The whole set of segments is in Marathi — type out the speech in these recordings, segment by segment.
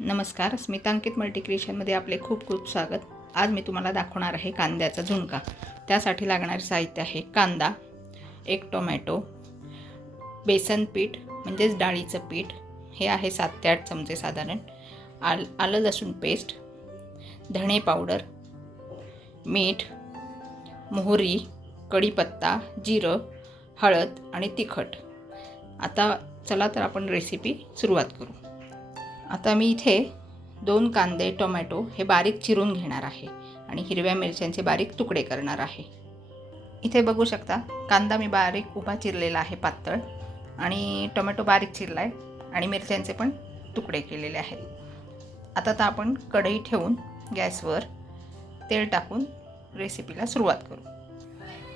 नमस्कार स्मितांकित मल्टी क्रिएशनमध्ये आपले खूप खूप स्वागत. आज मी तुम्हाला दाखवणार आहे कांद्याचा झुणका. त्यासाठी लागणारे साहित्य आहे कांदा एक टोमॅटो बेसन पीठ म्हणजेच डाळीचं पीठ. हे आहे सात ते आठ चमचे साधारण. आल आलं लसूण पेस्ट धणे पावडर मीठ मोहरी कढीपत्ता जिरं हळद आणि तिखट. आता चला तर आपण रेसिपी सुरुवात करू. आता मी इथे दोन कांदे टोमॅटो हे बारीक चिरून घेणार आहे आणि हिरव्या मिरच्यांचे बारीक तुकडे करणार आहे. इथे बघू शकता कांदा मी बारीक उभा चिरलेला आहे पातळ आणि टोमॅटो बारीक चिरला आहे आणि मिरच्यांचे पण तुकडे केलेले आहेत. आता तर आपण कढई ठेवून गॅसवर तेल टाकून रेसिपीला सुरुवात करू.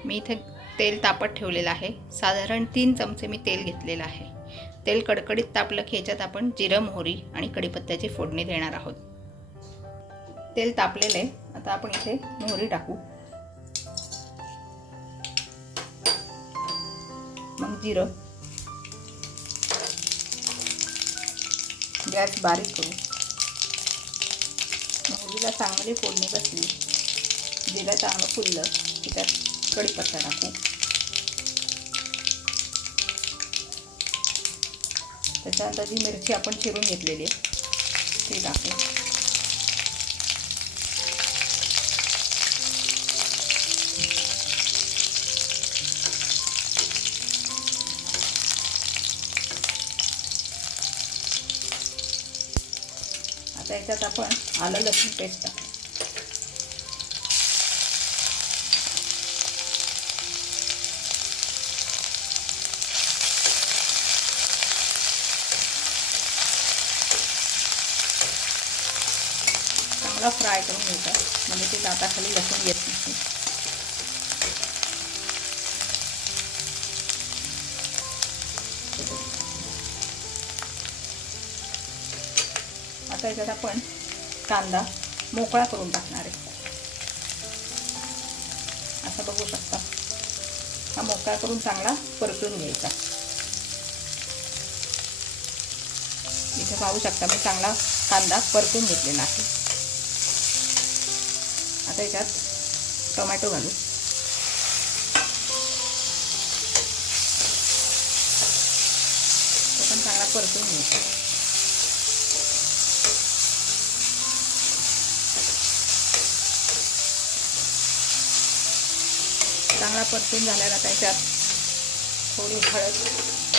मी इथे तेल तापत ठेवलेलं आहे. साधारण तीन चमचे मी तेल घेतलेलं आहे. तेल कडकडीत तापलं की ह्याच्यात आपण जिरं मोहरी आणि कढीपत्त्याची फोडणी देणार आहोत. तेल तापलेलं आहे. आता आपण इथे मोहरी टाकू. मग जिरं. गॅस बारीक करू. मोहरीला चांगली फोडणी बसली. जिरं चांगलं फुललं की त्यात कढीपत्ता टाकू. त्याच्यानंतर जी मिरची आपण चिरून घेतलेली आहे. ती टाकू आता याच्यात आपण आलं लसूण पेस्ट टाकू चांगला फ्राय करून घ्यायचा. म्हणजे ते दाताखाली लसूण येत नाही. आता याच्यात आपण कांदा मोकळा करून टाकणार आहे. असं बघू शकता. हा मोकळा करून चांगला परतून घ्यायचा. इथे पाहू शकता मी चांगला कांदा परतून घेतलेला आहे. आता याच्यात टोमॅटो घालू. तो पण चांगला परतून घ्यायचा चांगला परतून झाल्याला त्याच्यात थोडी हळद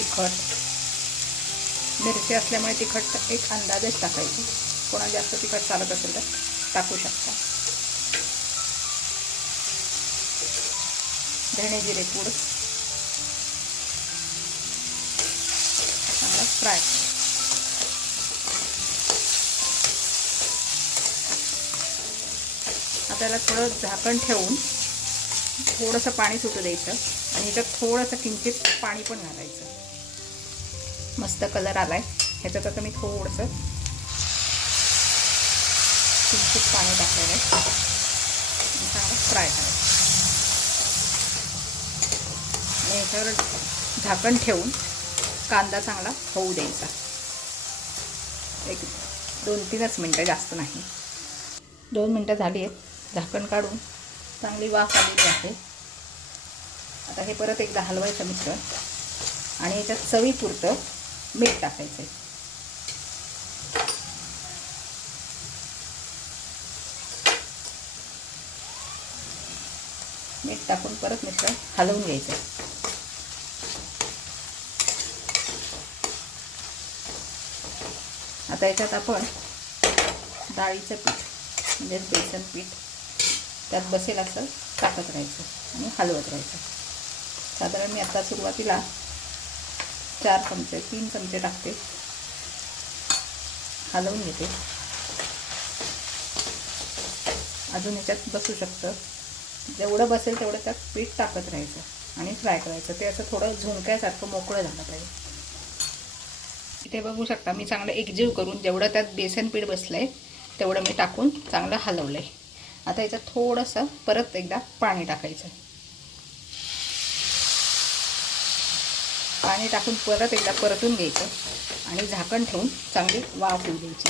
तिखट. मिरची असल्यामुळे तिखट एक अंदाजच टाकायची. कोणाला जास्त तिखट चालत असेल तर टाकू शकता. धणे जिरे पूड. चांगला फ्राय. आता याला थोडं झाकण ठेवून थोडंसं पाणी सुटू द्यायचं. आणि ह्याच्यात थोडंसं किंचित पाणी पण घालायचं. मस्त कलर आला आहे ह्याच्यात आता मी थोडंसं खूप पाणी टाकलेलं आहे. चांगलं फ्राय करायचं. आणि ह्याच्यावर झाकण ठेवून कांदा चांगला होऊ द्यायचा. एक दोन तीनच मिनटं जास्त नाही. दोन मिनटं झाली आहेत. झाकण काढून चांगली वाफ आलेली आहे. आता हे परत एकदा हलवायचं मिश्रण. आणि याच्यात चवीपुरतं मीठ टाकायचं आहे मीठ टाकून परत मिश्रण हलवून घ्यायचं. आता याच्यात आपण डाळीचं पीठ म्हणजेच बेसन पीठ त्यात बसेल असं टाकत राहायचं आणि हलवत राहायचं. साधारण मी आता सुरुवातीला चार चमचे तीन चमचे टाकते. हलवून घेते. अजून याच्यात बसू शकतं. जेवढं बसेल तेवढं त्यात पीठ टाकत राहायचं आणि फ्राय करायचं. ते असं थोडं झुणक्यासारखं मोकळं झालं पाहिजे. इथे बघू शकता मी चांगलं एकजीव करून जेवढं त्यात बेसन पीठ बसलं आहे तेवढं मी टाकून चांगलं हलवलं आहे आता याच्यात थोडंसं परत एकदा पाणी टाकायचं. पाणी टाकून परत एकदा परतून घ्यायचं आणि झाकण ठेवून चांगली वाफ येऊ द्यायची.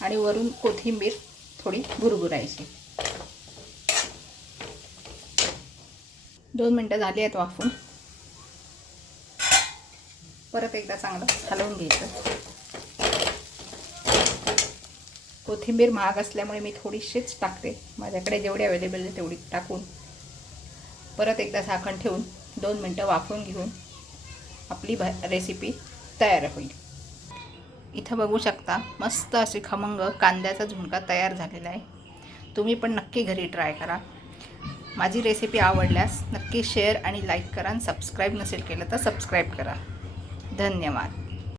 आणि वरून कोथिंबीर थोडी भुरभुरायची. दोन मिनटं झाली आहेत वाफून. परत एकदा चांगलं हलवून घ्यायचं. कोथिंबीर महाग असल्यामुळे मी थोडीशीच टाकते. माझ्याकडे जेवढी अवेलेबल आहे तेवढी टाकून. परत एकदा झाकण ठेवून दोन मिनटं वाफून घेऊन आपली भ रेसिपी तयार होईल. इथं बघू शकता मस्त अशी खमंग कांद्याचा झुणका तयार झालेला आहे. तुम्ही पण नक्की घरी ट्राय करा. माझी रेसिपी आवडल्यास नक्की शेअर आणि लाईक करा आणि सबस्क्राईब नसेल केलं तर सबस्क्राईब करा. धन्यवाद.